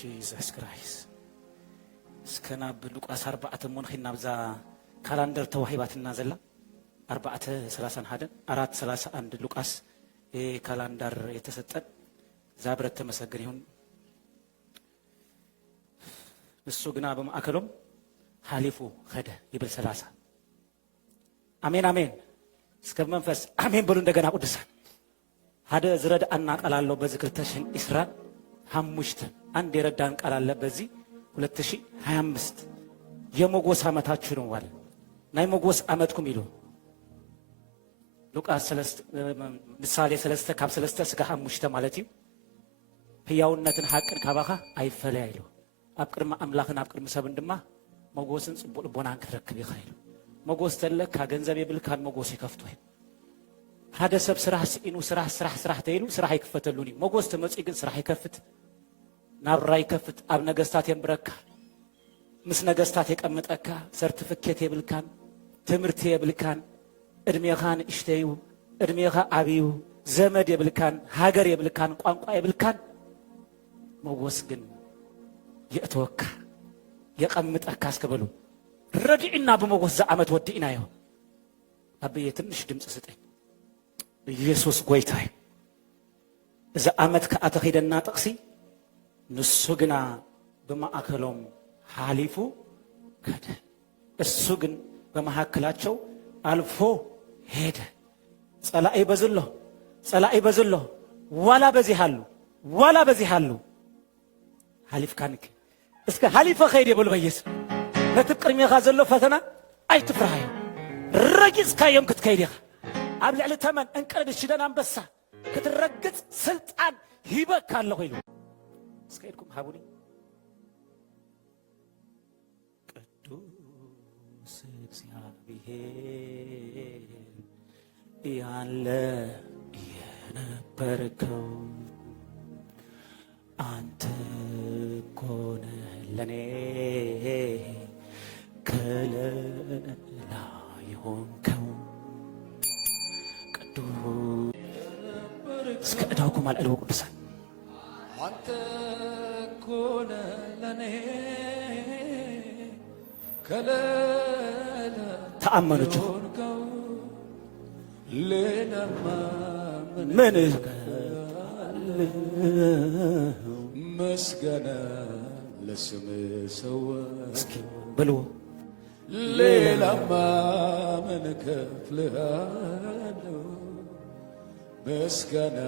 Jesus Christ እስከና በሉቃስ 4 ሞን ኺና ብዛ ካላንደር ተዋሂባትና ዘላ 4:31 4:31 ሉቃስ ካላንደር የተሰጠን ዛብረት ተመሰገን ይሁን እሱ ግና በማከሎም ሐሊፉ ኸደ ይብል 30 አሜን አሜን እስከ መንፈስ አሜን ብሉ እንደገና ቅዱሳን ሀደ ዝረዳ አናቀላለው በዝክር ተሽን ኢስራ ሐሙሽተ አንድ የረዳን ቃል አለ በዚህ 2025 የሞጎስ አመታችሁ ነው ማለት ናይ ሞጎስ አመትኩም ይሉ ሉቃስ 3 ምሳሌ 3 ካብ 3 እስከ 5 ማለት እዩ ህያውነትን ሐቅን ካባኻ አይፈለያይሉ አብቅርማ አምላክን አብቅርም ሰብን ድማ ሞጎስን ጽቡቅ ቦናን ከረክብ ይኸይሉ ሞጎስ ተለካ ገንዘብ ይብልካን ሞጎስ ይከፍቱ ሀደ ሰብ ስራህ ሲኢኑ ስራህ ተይሉ ስራህ ይከፈተሉኒ ሞጎስ ተመጽ ግን ስራህ ይከፍት ናብራ ይከፍት አብ ነገስታት የምብረካ ምስ ነገስታት የቀመጠካ ሰርቲፊኬት ይብልካን ትምርት ይብልካን እድሜኻን እሽተዩ እድሜኻ አብዩ ዘመድ ይብልካን ሀገር ይብልካን ቋንቋ ይብልካን ሞጎስ ግን የእተወካ የቀመጠካ አስከበሉ ረዲዕና በሞጎስ ዘአመት ወዲና ይሁ አብየ ትንሽ ድምጽ ስጠኝ ኢየሱስ ጎይታይ እዛ አመት ከአተኺደና ጥቅሲ ንሱ ግና በማዕከሎም ሐሊፉ ከደ እሱ ግን በመሐከላቸው አልፎ ሄደ ጸላኢ በዝሎ ዋላ በዚህ አሉ ሐሊፍ ካንክ እስከ ሐሊፈ ኸይድ ይብሉ በየስ ለትቅርሚኻ ዘሎ ፈተና አይትፍራሃዩ ረጊጽካ የም ክትከይዲኻ ኣብ ልዕሊ ተመን እንቀርብ ሽደን አንበሳ ክትረግጽ ስልጣን ሂበካ ኣለኹ ኢሉ እስከይድኩም ሃቡኒ ቅዱስ እግዚአብሔር ያለ የነበርከው አንተ ኮነ ለኔ ከለላ የሆንከው ቅዱስ እስከ እዳውኩም አልዕልዎ ቅዱሳን አንተ ኮነ ለኔ ከለላ ተአመኑት ለነማ ምን መስገና ለስም ሰው እስኪ ብሉ ለለማ ምን ከፍልሃለሁ መስገና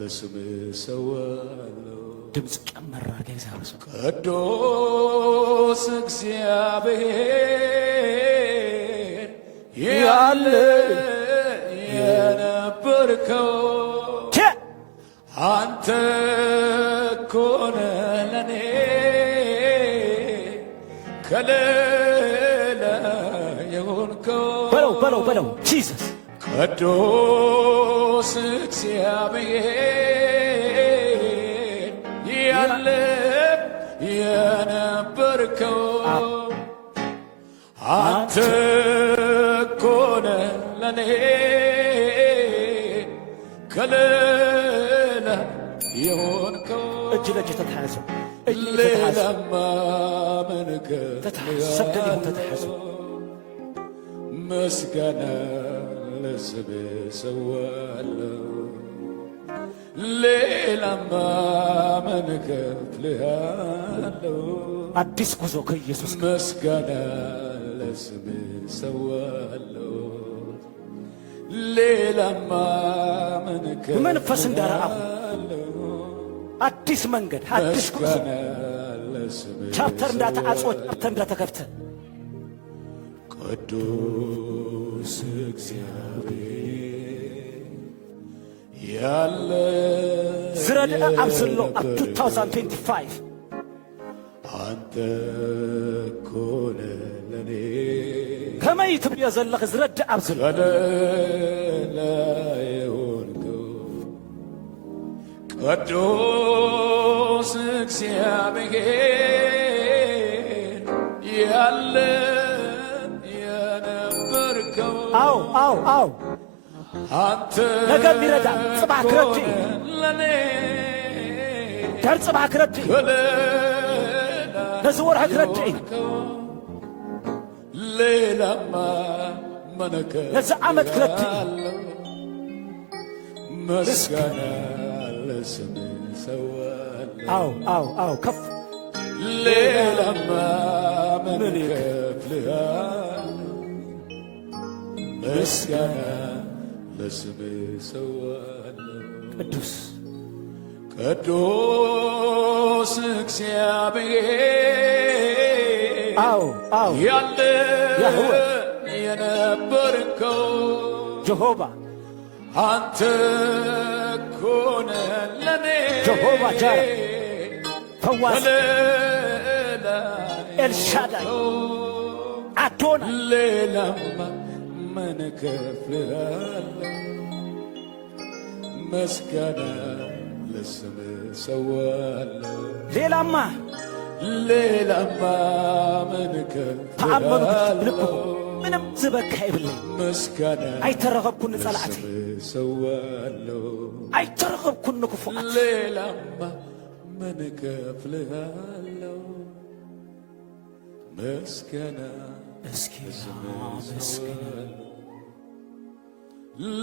ለስም ሰው ድምጽ ጨመራ ገዛውስ ቅዱስ እግዚአብሔር ያለ የነበርከው አንተ ኮነ ለኔ ከለላ የሆንከው በለው ጂሰስ ቅዱስ እግዚአብሔር ያለ የነበርከው አንተ ኮነ ለኔ ከለላ የሆንከው እጅ ለእጅ ተተሐዙ ለለማ መንከፍ ሰብደን ተተሐዙ መስጋና ለስም ሰዋለው ሌላማ መንከፍ ልሃለው አዲስ ጉዞ ከኢየሱስ መስጋና ለስም ሰዋለው ሌላማ መንከፍ መንፈስ እንዳራአሁ አዲስ መንገድ አዲስ ጉዞ ቻፕተር እንዳተአጾት ቻፕተር እንዳተከፍተ ቅዱስ እግዚአብሔር ያለ ዝረድ አብዝሎ አብ 2025 አንተ ኮነ ለኔ ከመይ ትብየ ዘለኽ ዝረድ አብዝሎ ከለላ የሆንከው ቅዱስ እግዚአብሔር ያለ የነበርከው አው አንተ ነገ ቢረዳ ጽባህ ክረቲ ለኔ درصبها كردي نزورها كردي ليلة ما منك نزعمت كردي مسكنا لسمي سوال أو كف ليلة ما منك فلها مسكنا لسمي سوال قدوس ቅዱስ እግዚአብሔር አዎ ያለ የነበርከው ጀሆቫ አንተ እኮ ነህ ለኔ ጀሆቫ ጃራ ፈዋስ ኤልሻዳይ አዶና ሌላማ ምን እከፍልሃለሁ ምስጋና ለስምህ ሰዋለሁ ሌላማ ምን ተአመኑ እከፍልሃለሁ ልብኩ ምንም ዝበካ ይብለኝ ምስጋና አይተረኸብኩን ጸላእቲ ለስምህ ሰዋለሁ አይተረኸብኩን ክፉአት ሌላማ ምን እከፍልሃለሁ ምስጋና እስኪ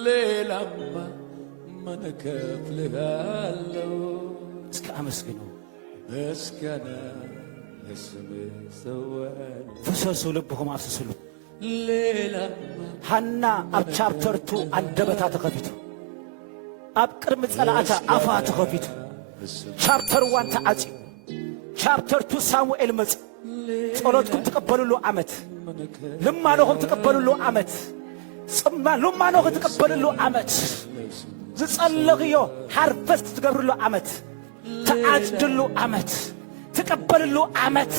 ሌላማ ምን እከፍልሃለሁ እስኪ አመስግኑ ምስጋና ለስምህ ሰዋለሁ ፍሰሱ ልብኹም አፍስስሉ ሌላማ ሃና ኣብ ቻፕተርቱ አንደበታ ተኸፊቱ ኣብ ቅድሚ ጸላእታ ኣፋ ተኸፊቱ ቻፕተር 1 ተዓጺኡ ቻፕተር 2 ሳሙኤል መጽ ጸሎትኩም ትቀበሉሉ ዓመት ልማኖኹም ትቀበሉሉ ዓመት ልማኖኹም ትቀበሉሉ ዓመት ዝጸለኽዮ ሃርቨስት ትገብርሉ ዓመት ተዓጽድሉ ዓመት ትቀበልሉ ዓመት